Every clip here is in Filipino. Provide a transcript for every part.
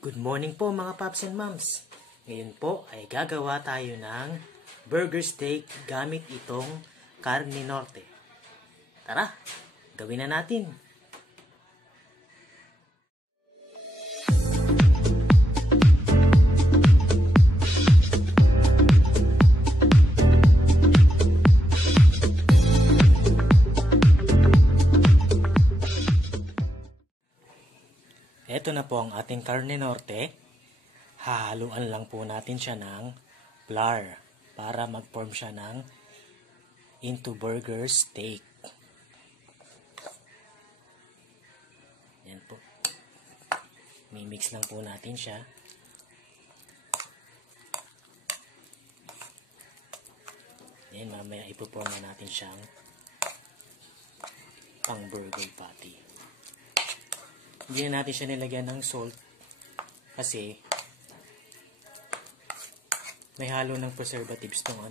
Good morning po mga paps and moms. Ngayon po ay gagawa tayo ng burger steak gamit itong Carne Norte. Tara, gawin na natin. Ito na po ang ating Carne Norte. Hahaluan lang po natin siya ng flour para mag-form siya ng into burger steak. Yan po. Mimix lang po natin siya. Yan, mamaya ipoform na natin siyang pang burger patty. Hindi na natin siya nilagyan ng salt kasi may halo ng preservatives tong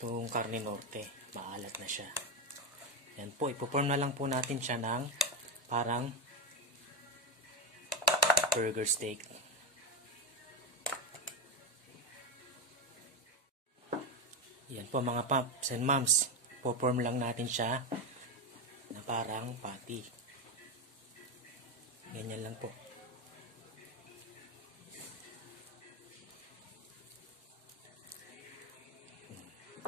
itong Carne Norte. Maalat na siya. Yan po, ipoform na lang po natin siya ng parang burger steak. Yan po mga paps and moms, ipoform lang natin siya na parang patty. Ganyan lang po.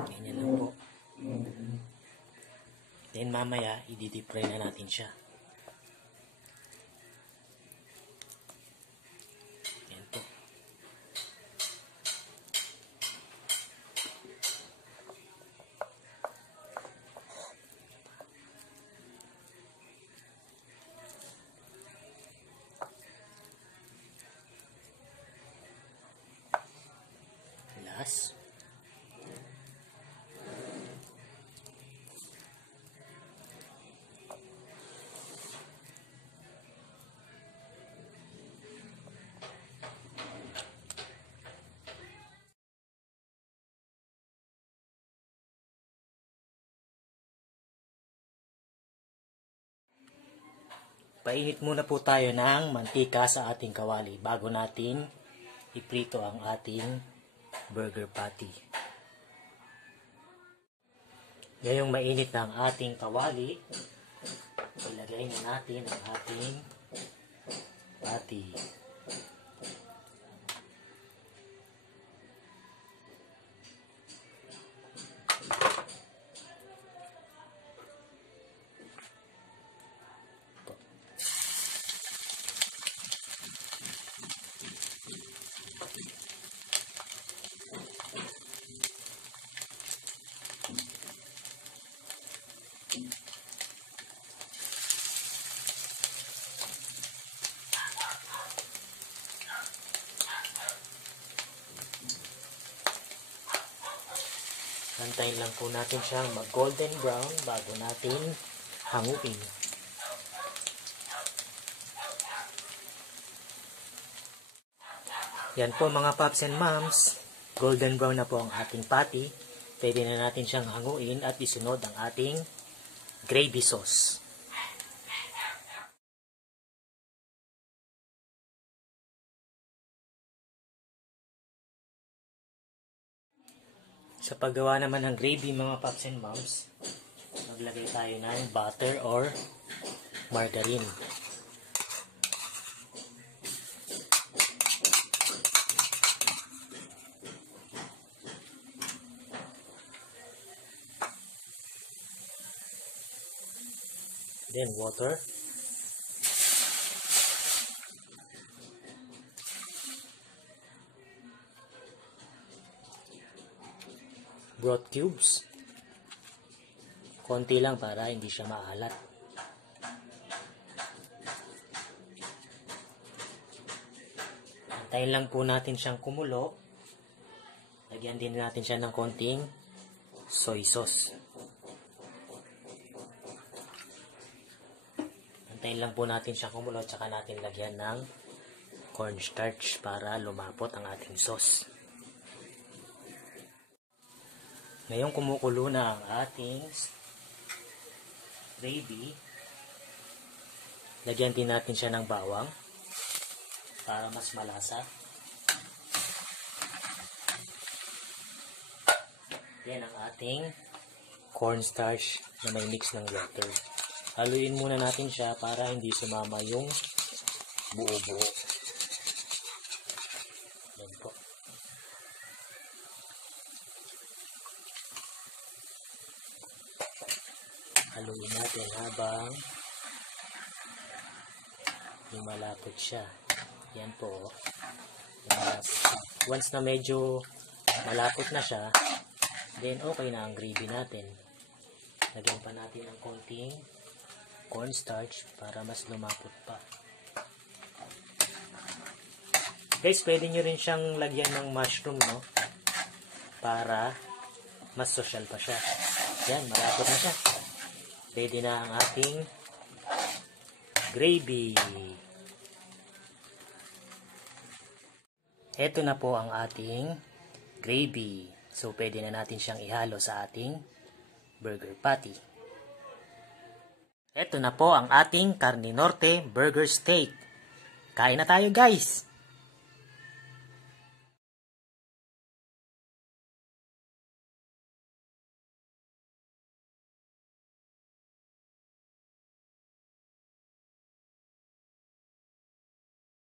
Ganyan lang po. Then mamaya, i-deep fry na natin siya. Yan po. Last. Painit muna po tayo ng mantika sa ating kawali bago natin iprito ang ating burger patty. Ngayong mainit na ang ating kawali, ilagay na natin ang ating patty. Antayin lang po natin siyang mag-golden brown bago natin hanguin. Yan po mga paps and moms. Golden brown na po ang ating patty. Pwede na natin siyang hanguin at isunod ang ating gravy sauce. Sa paggawa naman ng gravy mga paps and moms, maglagay tayo ng butter or margarine. Then water. Broth cubes. Konti lang para hindi siya maalat. Antayin lang po natin siyang kumulo. Lagyan din natin siya ng konting soy sauce. Antayin lang po natin siyang kumulo at saka natin lagyan ng cornstarch para lumapot ang ating sauce. Ngayong kumukulo na ang ating gravy, Lagyan din natin siya ng bawang para mas malasa. Yan ang ating cornstarch na may mix ng water. Haluin muna natin siya para hindi sumama yung buo-buo. Yan po. Haluin natin habang lumalapot siya. Yan po. Once na medyo malapot na siya, then okay na ang gravy natin. Lagyan pa natin ng konting cornstarch para mas lumapot pa. Guys, pwede nyo rin siyang lagyan ng mushroom, no? Para mas social pa siya. Yan, malapot na siya. Ready na ang ating gravy. Ito na po ang ating gravy. So, pwede na natin siyang ihalo sa ating burger patty. Ito na po ang ating Carne Norte burger steak. Kain na tayo, guys!